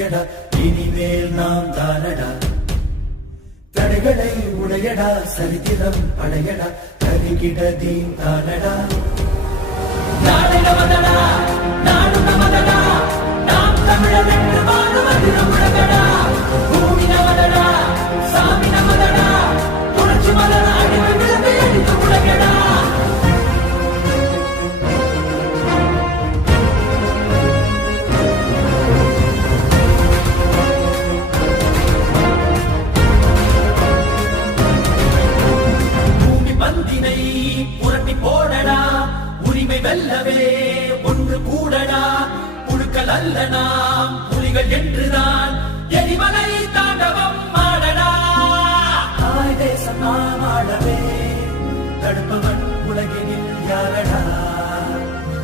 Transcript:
புரியடா இனிமேல் நாம் தானடா தடைகளை உடையடா சரித்திரம் படையடா கருகிட தீன் தானடா நாடு நமதடா நாடு நமதடா நாம் தமிழர் என்று வாழுவது உலகடா பூமி நமதடா சாமி நமதடா புரட்சி மலர அடிமை விழுந்து அடித்து உலகடா பந்தினை புரட்டி போடடா உரிமை வெல்லவே ஒன்று கூடடா புழுக்கள் அல்ல நாம் புலிகள் என்றுதான் எரிமலை தாண்டவம் ஆடடா தாய் தேசம் நாம் ஆடவே தடுப்பவன் உலகினில் யாரடா